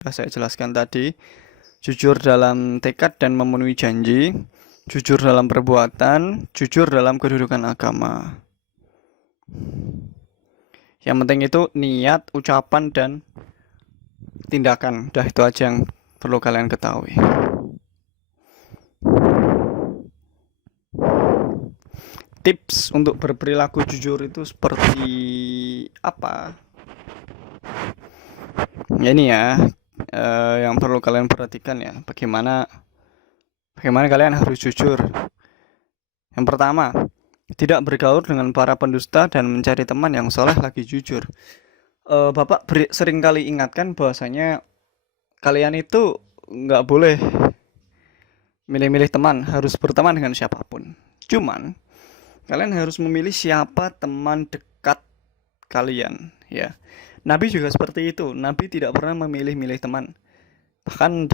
Sudah saya jelaskan tadi, jujur dalam tekad dan memenuhi janji, jujur dalam perbuatan, jujur dalam kedudukan agama. Yang penting itu niat, ucapan, dan tindakan. Udah itu aja yang perlu kalian ketahui. Tips untuk berperilaku jujur itu seperti apa? Ya ini ya, yang perlu kalian perhatikan ya, bagaimana kalian harus jujur. Yang pertama, tidak bergaul dengan para pendusta dan mencari teman yang soleh lagi jujur. Bapak sering kali ingatkan bahwasanya kalian itu nggak boleh milih-milih teman, harus berteman dengan siapapun. Cuman kalian harus memilih siapa teman dekat kalian, ya. Nabi juga seperti itu. Nabi tidak pernah memilih-milih teman. Bahkan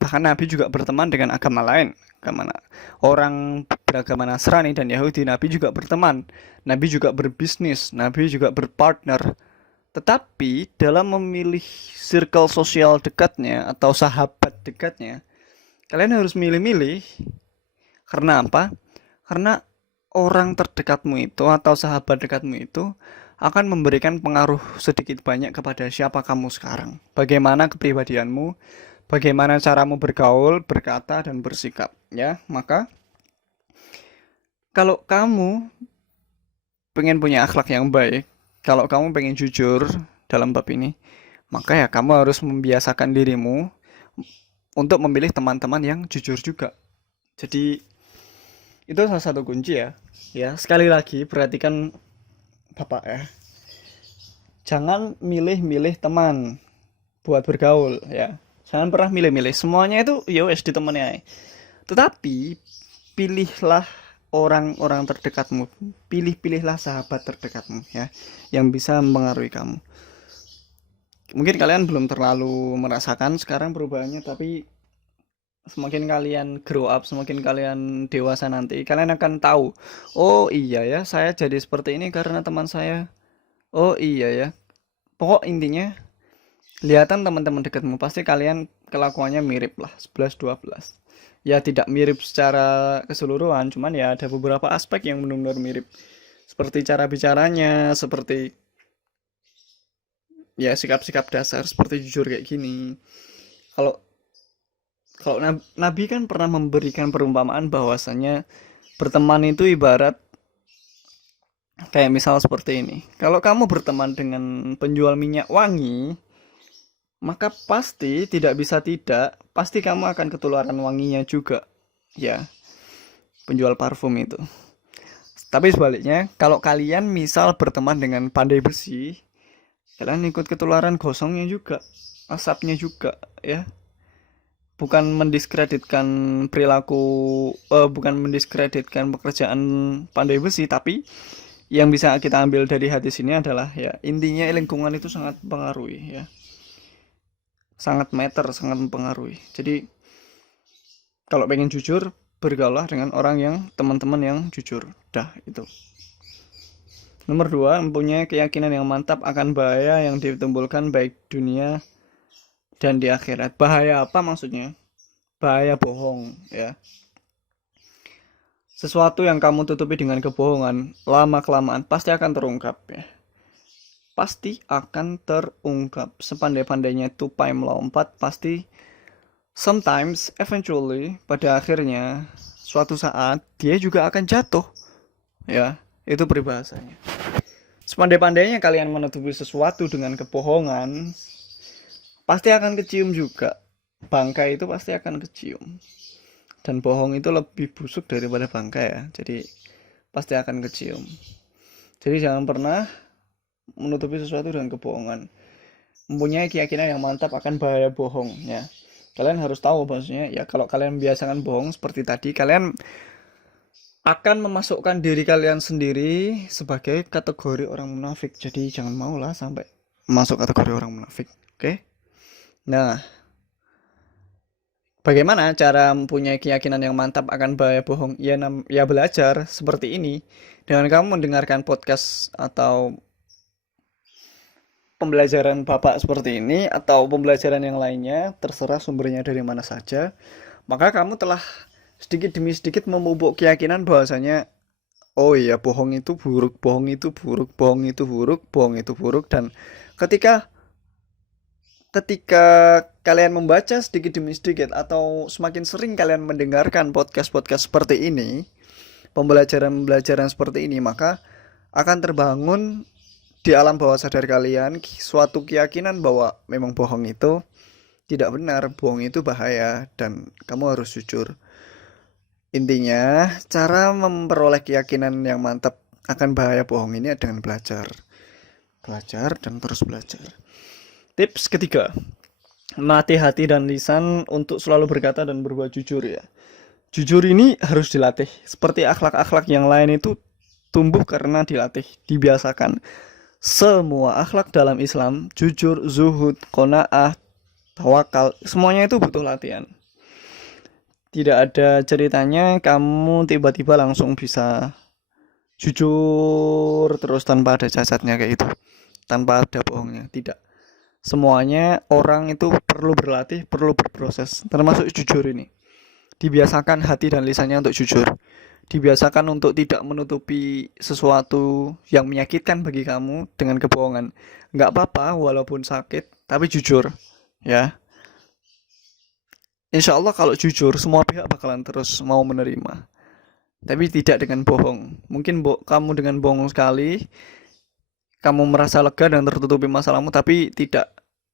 bahkan Nabi juga berteman dengan agama lain. Orang beragama Nasrani dan Yahudi, Nabi juga berteman. Nabi juga berbisnis, Nabi juga berpartner. Tetapi dalam memilih circle sosial dekatnya atau sahabat dekatnya, kalian harus milih-milih. Karena apa? Karena orang terdekatmu itu atau sahabat dekatmu itu akan memberikan pengaruh sedikit banyak kepada siapa kamu sekarang. Bagaimana kepribadianmu, bagaimana caramu bergaul, berkata, dan bersikap. Ya, maka kalau kamu pengen punya akhlak yang baik, kalau kamu pengen jujur dalam bab ini, maka ya kamu harus membiasakan dirimu untuk memilih teman-teman yang jujur juga. Jadi itu salah satu kunci ya. Ya, sekali lagi perhatikan Bapak ya. Jangan milih-milih teman buat bergaul ya. Jangan pernah milih-milih. Semuanya itu ya wes ditemennya. Tetapi pilihlah orang-orang terdekatmu. Pilihlah sahabat terdekatmu ya yang bisa mempengaruhi kamu. Mungkin kalian belum terlalu merasakan sekarang perubahannya, tapi semakin kalian grow up, semakin kalian dewasa nanti, kalian akan tahu, oh iya ya, saya jadi seperti ini karena teman saya. Oh iya ya. Pokok intinya, lihatan teman-teman dekatmu, pasti kalian kelakuannya mirip lah, 11-12. Ya tidak mirip secara keseluruhan, cuman ya ada beberapa aspek yang benar-benar mirip. Seperti cara bicaranya, seperti ya sikap-sikap dasar, seperti jujur kayak gini. Kalau kalau Nabi kan pernah memberikan perumpamaan bahwasanya berteman itu ibarat kayak misal seperti ini. Kalau kamu berteman dengan penjual minyak wangi, maka pasti tidak bisa tidak, pasti kamu akan ketularan wanginya juga. Ya, penjual parfum itu. Tapi sebaliknya, kalau kalian misal berteman dengan pandai besi, kalian ikut ketularan gosongnya juga, asapnya juga, ya. Bukan mendiskreditkan perilaku, bukan mendiskreditkan pekerjaan pandai besi, tapi yang bisa kita ambil dari hadis ini adalah ya intinya lingkungan itu sangat mempengaruhi ya, sangat meter, sangat mempengaruhi. Jadi kalau pengen jujur, bergaulah dengan orang yang teman-teman yang jujur. Dah itu. Nomor 2, mempunyai keyakinan yang mantap akan bahaya yang ditimbulkan baik dunia dan di akhirat. Bahaya apa maksudnya? Bahaya bohong ya. Sesuatu yang kamu tutupi dengan kebohongan, lama-kelamaan pasti akan terungkap ya. Pasti akan terungkap. Sepandai-pandainya tupai melompat, pasti sometimes, eventually, pada akhirnya, suatu saat, dia juga akan jatuh. Ya, itu peribahasanya. Sepandai-pandainya kalian menutupi sesuatu dengan kebohongan, pasti akan kecium juga. Bangkai itu pasti akan kecium. Dan bohong itu lebih busuk daripada bangkai ya. Jadi pasti akan kecium. Jadi jangan pernah menutupi sesuatu dengan kebohongan. Mempunyai keyakinan yang mantap akan bahaya bohong ya. Kalian harus tahu bahwasanya ya kalau kalian biasakan bohong seperti tadi, kalian akan memasukkan diri kalian sendiri sebagai kategori orang munafik. Jadi jangan maulah sampai masuk kategori orang munafik. Oke? Nah, bagaimana cara mempunyai keyakinan yang mantap akan bahaya bohong? Ya belajar seperti ini. Dengan kamu mendengarkan podcast atau pembelajaran Bapak seperti ini atau pembelajaran yang lainnya, terserah sumbernya dari mana saja, maka kamu telah sedikit demi sedikit memupuk keyakinan bahwasanya oh iya, bohong itu buruk, bohong itu buruk, bohong itu buruk, bohong itu buruk. Dan ketika ketika kalian membaca sedikit demi sedikit atau semakin sering kalian mendengarkan podcast-podcast seperti ini, pembelajaran-pembelajaran seperti ini, maka akan terbangun di alam bawah sadar kalian suatu keyakinan bahwa memang bohong itu tidak benar, bohong itu bahaya, dan kamu harus jujur. Intinya, cara memperoleh keyakinan yang mantap akan bahaya bohong ini dengan belajar. Belajar dan terus belajar. Tips ketiga, melatih hati dan lisan untuk selalu berkata dan berbuat jujur ya. Jujur ini harus dilatih. Seperti akhlak-akhlak yang lain itu tumbuh karena dilatih, dibiasakan. Semua akhlak dalam Islam, jujur, zuhud, qanaah, tawakal, semuanya itu butuh latihan. Tidak ada ceritanya kamu tiba-tiba langsung bisa jujur terus tanpa ada cacatnya kayak itu, tanpa ada bohongnya. Tidak. Semuanya orang itu perlu berlatih, perlu berproses, termasuk jujur ini. Dibiasakan hati dan lisannya untuk jujur. Dibiasakan untuk tidak menutupi sesuatu yang menyakitkan bagi kamu dengan kebohongan. Nggak apa-apa walaupun sakit, tapi jujur. Ya. Insya Allah kalau jujur, semua pihak bakalan terus mau menerima. Tapi tidak dengan bohong. Mungkin kamu dengan bohong sekali, kamu merasa lega dan tertutupi masalahmu, tapi tidak.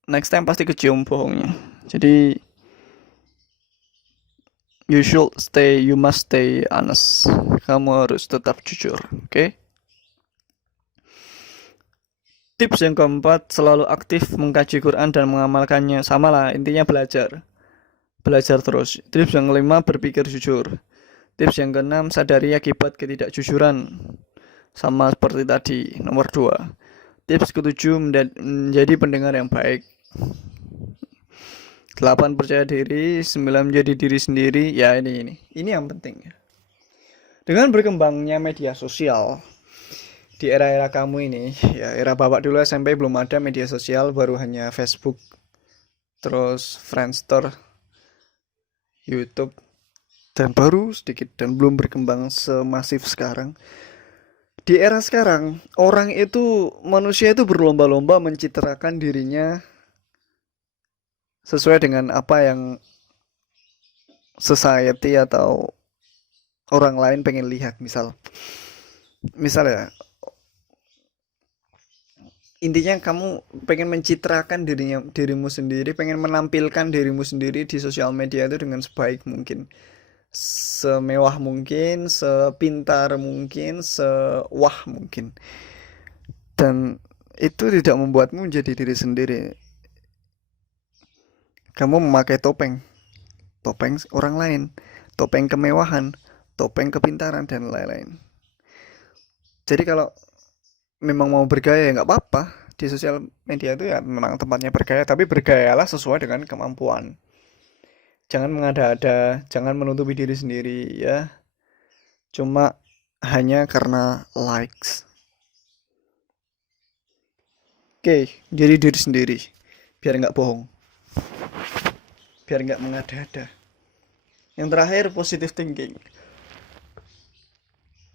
Next time pasti kecium bohongnya. Jadi, you must stay honest. Kamu harus tetap jujur, oke? Tips yang keempat, selalu aktif mengkaji Quran dan mengamalkannya. Sama lah, intinya belajar. Belajar terus. Tips yang kelima, berpikir jujur. Tips yang keenam, sadari akibat ketidakjujuran. Sama seperti tadi, nomor 2. Tips ketujuh, menjadi pendengar yang baik. 8, percaya diri. 9, menjadi diri sendiri. Ya ini yang penting. Dengan berkembangnya media sosial di era-era kamu ini, ya era Bapak dulu SMP belum ada media sosial, baru hanya Facebook, terus Friendster, YouTube, dan baru sedikit dan belum berkembang semasif sekarang. Di era sekarang, manusia itu berlomba-lomba mencitrakan dirinya sesuai dengan apa yang society atau orang lain pengen lihat. Misal ya, intinya kamu pengen mencitrakan dirimu sendiri, pengen menampilkan dirimu sendiri di sosial media itu dengan sebaik mungkin, semewah mungkin, sepintar mungkin, sewah mungkin. Dan itu tidak membuatmu menjadi diri sendiri. Kamu memakai topeng orang lain, topeng kemewahan, topeng kepintaran, dan lain-lain. Jadi kalau memang mau bergaya ya nggak apa-apa. Di sosial media itu ya memang tempatnya bergaya, tapi bergayalah sesuai dengan kemampuan. Jangan mengada-ada, jangan menutupi diri sendiri ya. Cuma hanya karena likes. Oke, jadi diri sendiri. Biar nggak bohong. Biar nggak mengada-ada. Yang terakhir, positive thinking.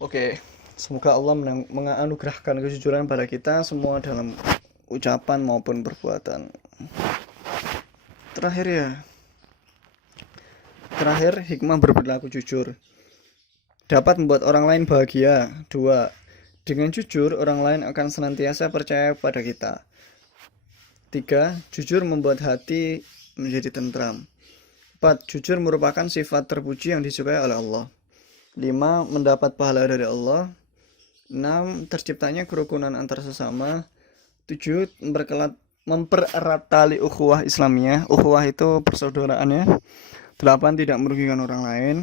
Oke, semoga Allah menganugerahkan kejujuran pada kita semua dalam ucapan maupun perbuatan. Terakhir, hikmah berperilaku jujur dapat membuat orang lain bahagia. 2. Dengan jujur, orang lain akan senantiasa percaya pada kita. 3. Jujur membuat hati menjadi tentram. 4. Jujur merupakan sifat terpuji yang disukai oleh Allah. 5. Mendapat pahala dari Allah. 6. Terciptanya kerukunan antar sesama. 7. Mempererat tali ukhuwah Islamiyah. Ukhuwah itu persaudaraannya. 8. Tidak merugikan orang lain.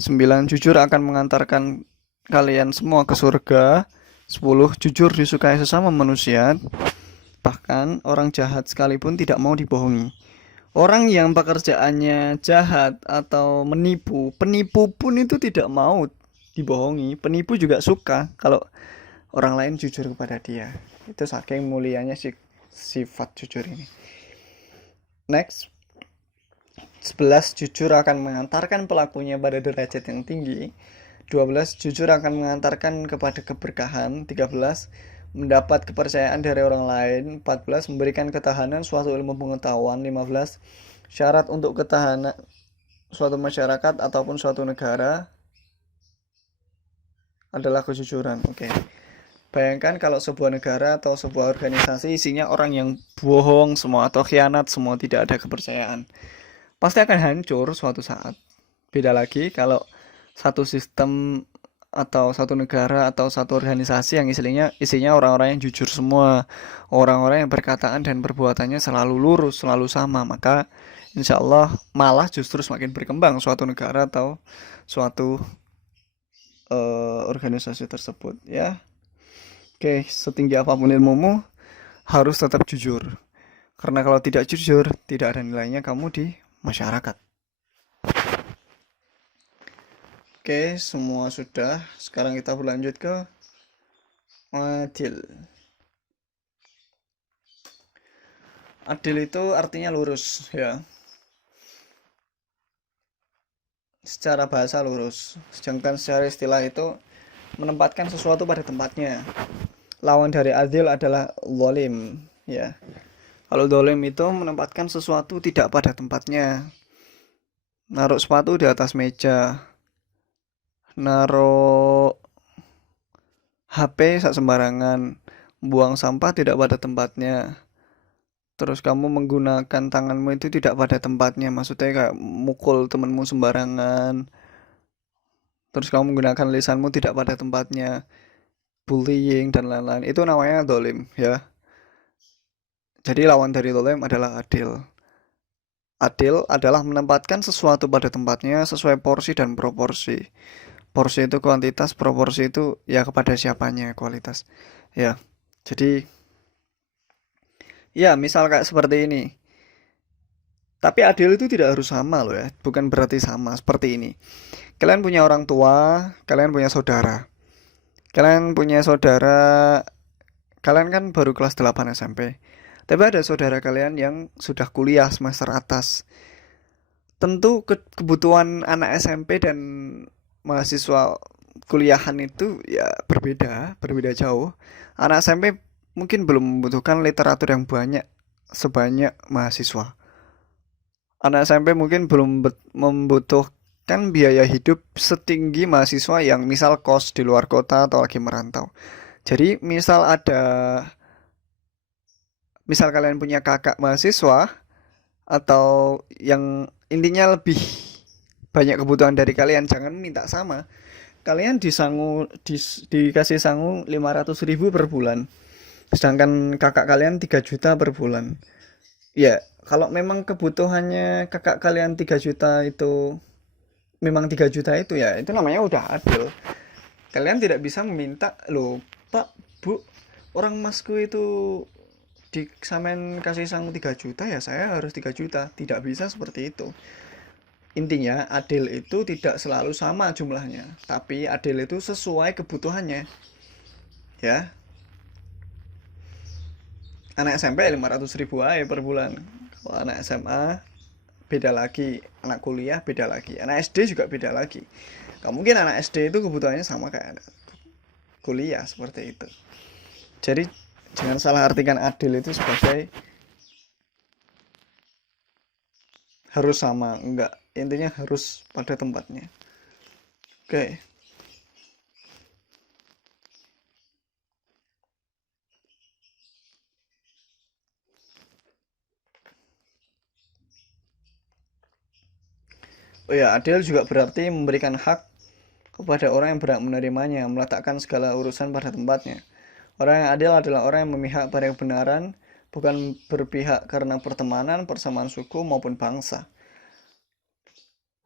9. Jujur akan mengantarkan kalian semua ke surga. 10. Jujur disukai sesama manusia. Bahkan orang jahat sekalipun tidak mau dibohongi. Orang yang pekerjaannya jahat atau penipu pun itu tidak mau dibohongi. Penipu juga suka kalau orang lain jujur kepada dia. Itu saking mulianya sih sifat jujur ini. Next, 11 jujur akan mengantarkan pelakunya pada derajat yang tinggi. 12 jujur akan mengantarkan kepada keberkahan. 13 mendapat kepercayaan dari orang lain. 14 memberikan ketahanan suatu ilmu pengetahuan. 15 syarat untuk ketahanan suatu masyarakat ataupun suatu negara adalah kejujuran. Oke. Bayangkan kalau sebuah negara atau sebuah organisasi isinya orang yang bohong semua atau khianat semua, tidak ada kepercayaan, pasti akan hancur suatu saat. Beda lagi kalau satu sistem atau satu negara atau satu organisasi yang isinya orang-orang yang jujur semua, orang-orang yang perkataan dan perbuatannya selalu lurus, selalu sama, maka insya Allah malah justru semakin berkembang suatu negara atau suatu organisasi tersebut, ya. Oke, setinggi apapun ilmumu harus tetap jujur, karena kalau tidak jujur tidak ada nilainya kamu di masyarakat. Oke, semua sudah. Sekarang kita berlanjut ke adil. Adil itu artinya lurus, ya. Secara bahasa lurus, sedangkan secara istilah itu menempatkan sesuatu pada tempatnya. Lawan dari adil adalah zalim, ya. Kalau zalim itu menempatkan sesuatu tidak pada tempatnya. Naruh sepatu di atas meja, naruh HP sak sembarangan, buang sampah tidak pada tempatnya. Terus kamu menggunakan tanganmu itu tidak pada tempatnya, maksudnya kayak mukul temenmu sembarangan. Terus kamu menggunakan lisanmu tidak pada tempatnya, bullying dan lain-lain. Itu namanya zalim, ya. Jadi lawan dari zalim adalah adil. Adil adalah menempatkan sesuatu pada tempatnya sesuai porsi dan proporsi. Porsi itu kuantitas, proporsi itu ya kepada siapanya, kualitas. Ya. Jadi ya, misal kayak seperti ini. Tapi adil itu tidak harus sama loh ya. Bukan berarti sama seperti ini. Kalian punya orang tua, kalian punya saudara. Kalian punya saudara, kalian kan baru kelas 8 SMP. Tapi ada saudara kalian yang sudah kuliah semester atas. Tentu kebutuhan anak SMP dan mahasiswa kuliahan itu ya berbeda jauh. Anak SMP mungkin belum membutuhkan literatur yang banyak sebanyak mahasiswa. Anak SMP mungkin belum membutuhkan biaya hidup setinggi mahasiswa yang misal kos di luar kota atau lagi merantau. Jadi misal kalian punya kakak mahasiswa atau yang intinya lebih banyak kebutuhan dari kalian, jangan minta sama. Kalian dikasih sangu 500.000 per bulan, sedangkan kakak kalian 3 juta per bulan. Ya, kalau memang kebutuhannya kakak kalian 3 juta itu memang 3 juta itu, ya itu namanya udah adil. Kalian tidak bisa meminta, loh Pak, Bu, orang masku itu sampean kasih sangu 3 juta ya saya harus 3 juta. Tidak bisa seperti itu. Intinya adil itu tidak selalu sama jumlahnya, tapi adil itu sesuai kebutuhannya, ya. Anak SMP 500.000 aja per bulan. Kalau anak SMA beda lagi, anak kuliah beda lagi, anak SD juga beda lagi. Gak mungkin anak SD itu kebutuhannya sama kayak anak kuliah, seperti itu. Jadi jangan salah artikan adil itu sebagai harus sama, enggak. Intinya harus pada tempatnya. Oke. Oh ya, adil juga berarti memberikan hak kepada orang yang berhak menerimanya, meletakkan segala urusan pada tempatnya. Orang yang adil adalah orang yang memihak pada kebenaran, bukan berpihak karena pertemanan, persamaan suku maupun bangsa.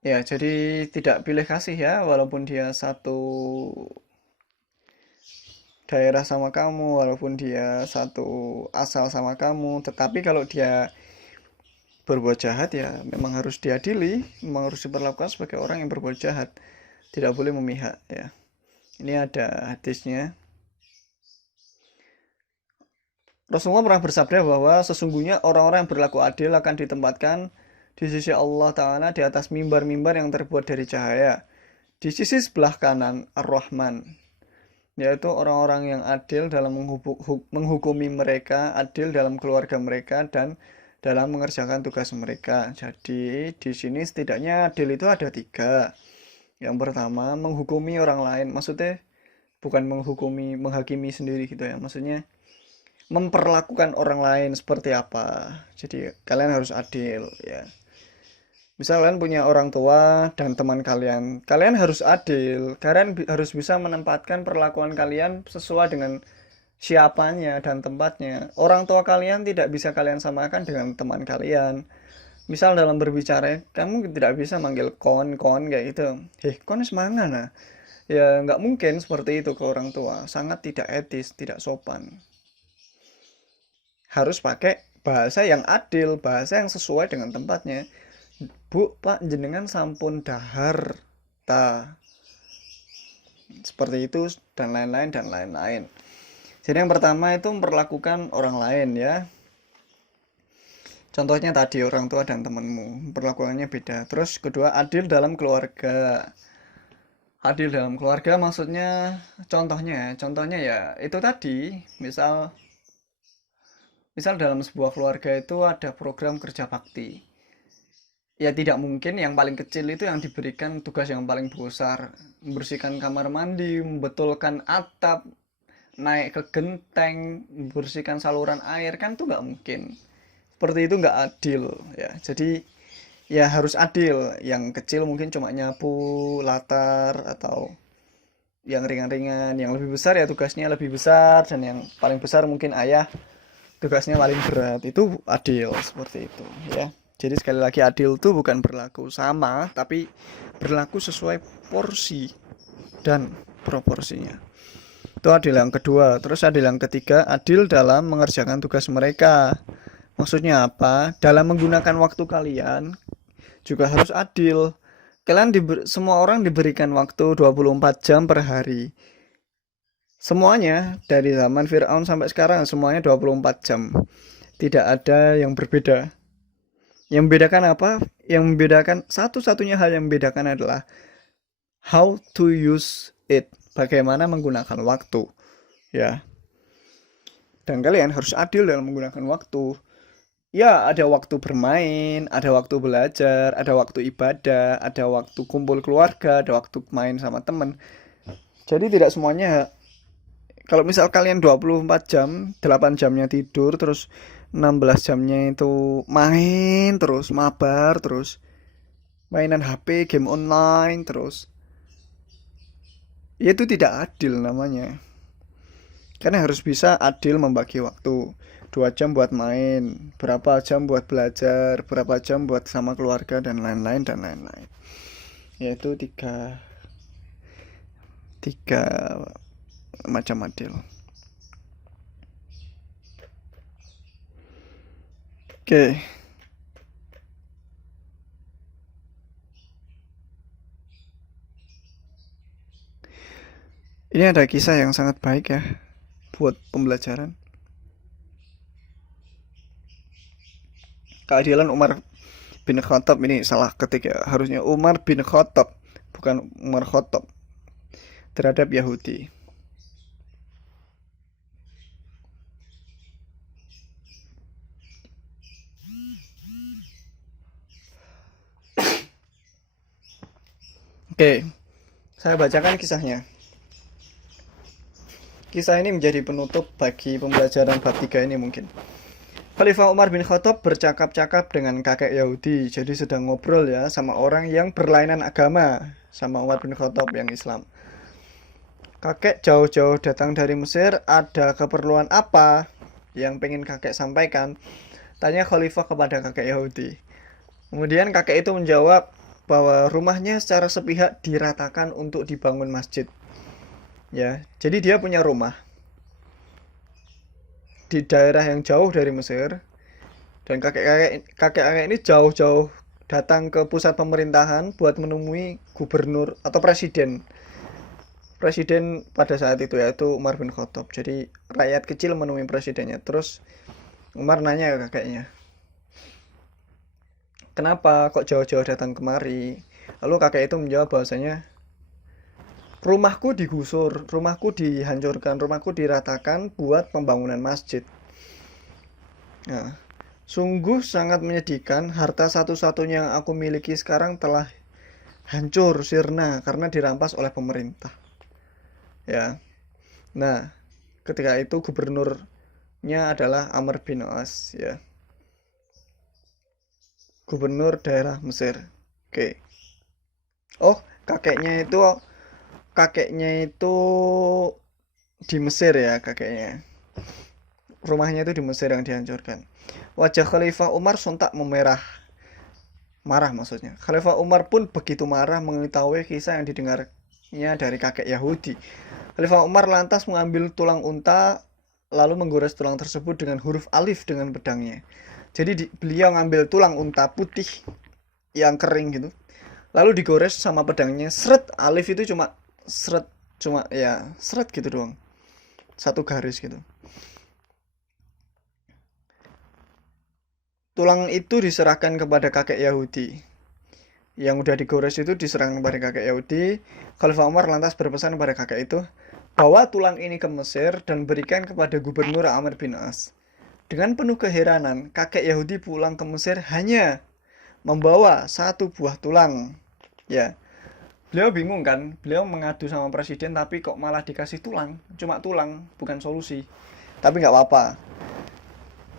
Ya, jadi tidak pilih kasih ya, walaupun dia satu daerah sama kamu, walaupun dia satu asal sama kamu, tetapi kalau dia berbuat jahat ya memang harus diadili, memang harus diperlakukan sebagai orang yang berbuat jahat, tidak boleh memihak, ya. Ini ada hadisnya. Rasulullah pernah bersabda bahwa sesungguhnya orang-orang yang berlaku adil akan ditempatkan di sisi Allah Ta'ala di atas mimbar-mimbar yang terbuat dari cahaya. Di sisi sebelah kanan Ar-Rahman, yaitu orang-orang yang adil dalam menghukumi mereka, adil dalam keluarga mereka, dan dalam mengerjakan tugas mereka. Jadi di sini setidaknya adil itu ada 3. Yang pertama, menghukumi orang lain. Maksudnya bukan menghakimi sendiri gitu ya. Maksudnya memperlakukan orang lain seperti apa. Jadi kalian harus adil ya. Misal kalian punya orang tua dan teman kalian, kalian harus adil. Kalian harus bisa menempatkan perlakuan kalian sesuai dengan siapanya dan tempatnya. Orang tua kalian tidak bisa kalian samakan dengan teman kalian. Misal dalam berbicara, kamu tidak bisa manggil kon kayak gitu. Kon semangat nah. Ya nggak mungkin seperti itu ke orang tua. Sangat tidak etis, tidak sopan. Harus pakai bahasa yang adil, bahasa yang sesuai dengan tempatnya. Bu, Pak, jenengan sampun dahar ta. Seperti itu dan lain-lain dan lain-lain. Jadi yang pertama itu memperlakukan orang lain ya. Contohnya tadi orang tua dan temanmu, perlakuannya beda. Terus kedua, adil dalam keluarga. Adil dalam keluarga maksudnya contohnya ya itu tadi, misal dalam sebuah keluarga itu ada program kerja bakti. Ya tidak mungkin yang paling kecil itu yang diberikan tugas yang paling besar. Membersihkan kamar mandi, membetulkan atap, naik ke genteng, membersihkan saluran air, kan itu nggak mungkin. Seperti itu nggak adil ya. Jadi ya harus adil. Yang kecil mungkin cuma nyapu, latar, atau yang ringan-ringan. Yang lebih besar ya tugasnya lebih besar. Dan yang paling besar mungkin ayah, tugasnya paling berat. Itu adil seperti itu ya. Jadi sekali lagi adil itu bukan berlaku sama, tapi berlaku sesuai porsi dan proporsinya. Itu adil yang kedua. Terus adil yang ketiga, adil dalam mengerjakan tugas mereka. Maksudnya apa? Dalam menggunakan waktu kalian juga harus adil. Kalian semua orang diberikan waktu 24 jam per hari. Semuanya dari zaman Fir'aun sampai sekarang semuanya 24 jam. Tidak ada yang berbeda. Yang membedakan apa? Yang membedakan satu-satunya hal yang membedakan adalah how to use it. Bagaimana menggunakan waktu. Ya. Dan kalian harus adil dalam menggunakan waktu. Ya, ada waktu bermain, ada waktu belajar, ada waktu ibadah, ada waktu kumpul keluarga, ada waktu main sama temen. Jadi tidak semuanya. Kalau misal kalian 24 jam, 8 jamnya tidur, terus 16 jamnya itu main, terus mabar, terus mainan HP, game online, terus ya itu tidak adil namanya. Karena harus bisa adil membagi waktu. 2 jam buat main, berapa jam buat belajar, berapa jam buat sama keluarga, dan lain-lain dan lain-lain. Yaitu tiga macam adil. Oke. Ini ada kisah yang sangat baik ya buat pembelajaran. Keadilan Umar bin Khattab, ini salah ketik ya. Harusnya Umar bin Khattab, bukan Umar Khattab, terhadap Yahudi. Oke, saya bacakan kisahnya. Kisah ini menjadi penutup bagi pembelajaran bab 3 ini mungkin. Khalifah Umar bin Khattab bercakap-cakap dengan kakek Yahudi. Jadi sedang ngobrol ya sama orang yang berlainan agama sama Umar bin Khattab yang Islam. Kakek jauh-jauh datang dari Mesir, ada keperluan apa yang pengen kakek sampaikan? Tanya Khalifah kepada kakek Yahudi. Kemudian kakek itu menjawab bahwa rumahnya secara sepihak diratakan untuk dibangun masjid. Ya, jadi dia punya rumah di daerah yang jauh dari Mesir, dan kakek-kakek ini jauh-jauh datang ke pusat pemerintahan buat menemui gubernur atau presiden presiden pada saat itu, yaitu Umar bin Khattab. Jadi rakyat kecil menemui presidennya. Terus Umar nanya ke kakeknya, kenapa kok jauh-jauh datang kemari? Lalu kakek itu menjawab bahwasanya rumahku digusur, rumahku dihancurkan, rumahku diratakan buat pembangunan masjid. Nah, sungguh sangat menyedihkan, harta satu-satunya yang aku miliki sekarang telah hancur sirna karena dirampas oleh pemerintah. Ya. Nah, ketika itu gubernurnya adalah Amr bin As, ya. Gubernur daerah Mesir. Oke. Oh, kakeknya itu di Mesir ya, kakeknya. Rumahnya itu di Mesir yang dihancurkan. Wajah Khalifah Umar sontak memerah. Marah maksudnya. Khalifah Umar pun begitu marah mengetahui kisah yang didengarnya dari kakek Yahudi. Khalifah Umar lantas mengambil tulang unta lalu menggores tulang tersebut dengan huruf alif dengan pedangnya. Jadi beliau ngambil tulang unta putih yang kering gitu. Lalu digores sama pedangnya. Seret, alif itu cuma seret, cuma ya seret gitu doang. Satu garis gitu. Tulang itu diserahkan kepada kakek Yahudi. Yang udah digores itu diserahkan kepada kakek Yahudi. Khalifah Umar lantas berpesan kepada kakek itu, bawa tulang ini ke Mesir dan berikan kepada gubernur Amr bin As. Dengan penuh keheranan, kakek Yahudi pulang ke Mesir hanya membawa satu buah tulang. Ya, beliau bingung kan, beliau mengadu sama presiden tapi kok malah dikasih tulang, cuma tulang, bukan solusi. Tapi nggak apa-apa.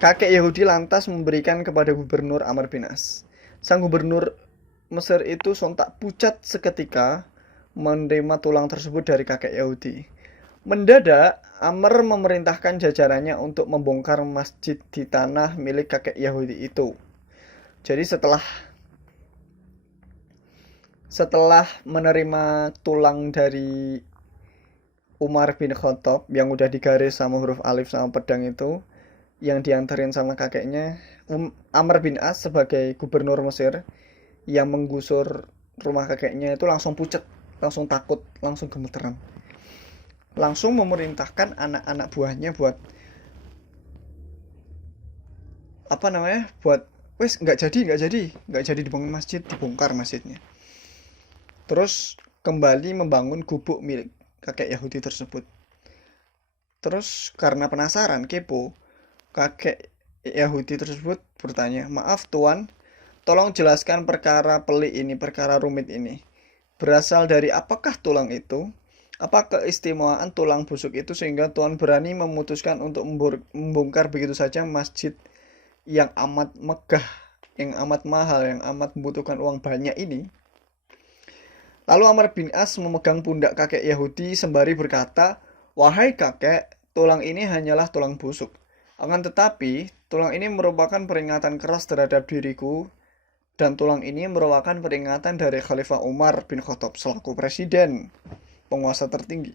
Kakek Yahudi lantas memberikan kepada gubernur Amr bin As. Sang gubernur Mesir itu sontak pucat seketika menerima tulang tersebut dari kakek Yahudi. Mendadak, Amr memerintahkan jajarannya untuk membongkar masjid di tanah milik kakek Yahudi itu. Jadi setelah menerima tulang dari Umar bin Khattab yang udah digaris sama huruf alif sama pedang itu, yang diantarin sama kakeknya, Amr bin As sebagai gubernur Mesir yang menggusur rumah kakeknya itu langsung pucat, langsung takut, langsung gemeteran. Langsung memerintahkan anak-anak buahnya buat apa namanya? Buat wes nggak jadi dibangun masjid, dibongkar masjidnya. Terus kembali membangun gubuk milik kakek Yahudi tersebut. Terus karena penasaran, kepo, kakek Yahudi tersebut bertanya, maaf tuan, tolong jelaskan perkara pelik ini, perkara rumit ini. Berasal dari apakah tulang itu? Apa keistimewaan tulang busuk itu sehingga tuan berani memutuskan untuk membongkar begitu saja masjid yang amat megah, yang amat mahal, yang amat membutuhkan uang banyak ini? Lalu Amr bin As memegang pundak kakek Yahudi sembari berkata, wahai kakek, tulang ini hanyalah tulang busuk. Akan tetapi, tulang ini merupakan peringatan keras terhadap diriku, dan tulang ini merupakan peringatan dari Khalifah Umar bin Khattab selaku presiden, penguasa tertinggi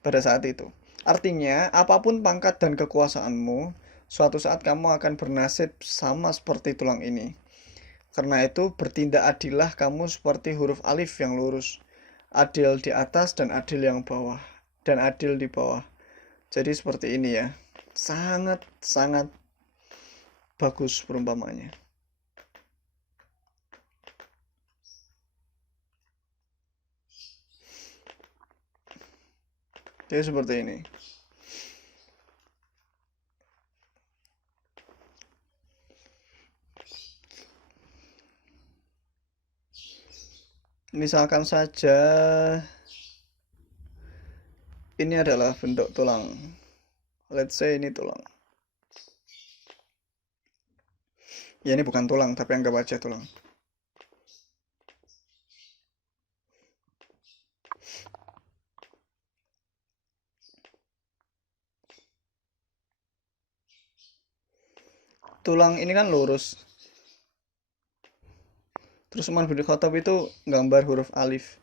pada saat itu. Artinya, apapun pangkat dan kekuasaanmu, suatu saat kamu akan bernasib sama seperti tulang ini. Karena itu, bertindak adillah kamu seperti huruf alif yang lurus. Adil di atas dan adil yang bawah. Dan adil di bawah. Jadi seperti ini ya. Sangat-sangat bagus perumpamannya. Jadi seperti ini. Misalkan saja ini adalah bentuk tulang. Let's say ini tulang. Ya ini bukan tulang, tapi anggap aja tulang. Tulang ini kan lurus. Terus Umar bin Khattab itu gambar huruf alif.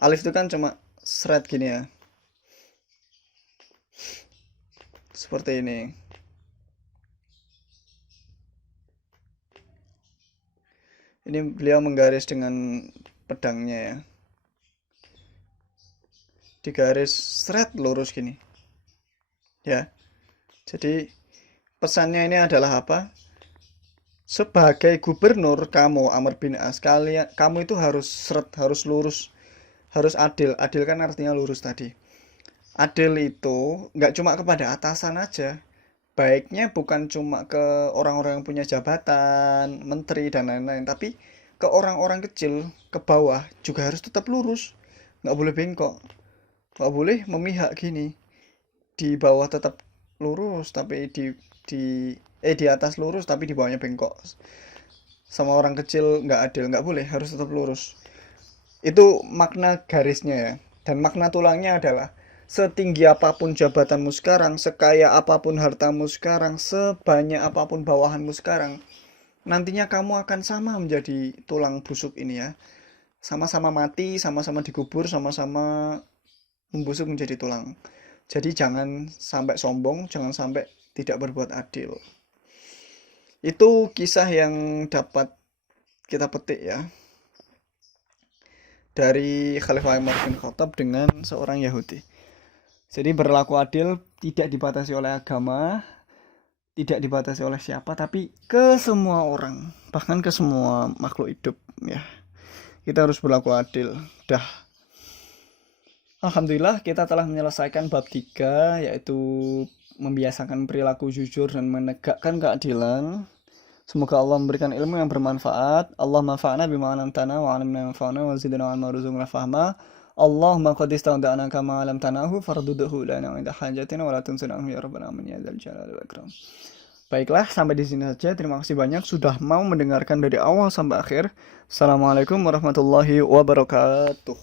Alif itu kan cuma seret gini ya. Seperti ini. Ini beliau menggaris dengan pedangnya ya. di garis seret lurus gini. Ya. Jadi pesannya ini adalah apa? Sebagai gubernur kamu Amr bin As, kamu itu harus seret, harus lurus, harus adil. Adil kan artinya lurus tadi. Adil itu nggak cuma kepada atasan aja. Baiknya bukan cuma ke orang-orang yang punya jabatan, menteri dan lain-lain, tapi ke orang-orang kecil, ke bawah juga harus tetap lurus. Nggak boleh bengkok, nggak boleh memihak gini. Di bawah tetap lurus, tapi di atas lurus tapi di bawahnya bengkok. Sama orang kecil nggak adil, nggak boleh, harus tetap lurus. Itu makna garisnya ya. Dan makna tulangnya adalah setinggi apapun jabatanmu sekarang, sekaya apapun hartamu sekarang, sebanyak apapun bawahanmu sekarang, nantinya kamu akan sama menjadi tulang busuk ini ya. Sama-sama mati, sama-sama dikubur, sama-sama membusuk menjadi tulang. Jadi jangan sampai sombong, jangan sampai tidak berbuat adil. Itu kisah yang dapat kita petik ya dari Khalifah Umar bin Khattab dengan seorang Yahudi. Jadi berlaku adil tidak dibatasi oleh agama, tidak dibatasi oleh siapa, tapi ke semua orang, bahkan ke semua makhluk hidup ya. Kita harus berlaku adil. Dah. Alhamdulillah kita telah menyelesaikan bab 3, yaitu membiasakan perilaku jujur dan menegakkan keadilan. Semoga Allah memberikan ilmu yang bermanfaat. Allah manfa'na bima 'allamtana wa 'allimna manfa'na wa zidna 'ilma warzuqna fahma. Allahumma qad istawda'na kama 'allamtanahu fardudhu lana 'inda hajatina wa la tunsinahu ya rabbal alamin ya dzal jalali wal ikram. Baiklah, sampai di sini saja. Terima kasih banyak sudah mau mendengarkan dari awal sampai akhir. Assalamualaikum warahmatullahi wabarakatuh.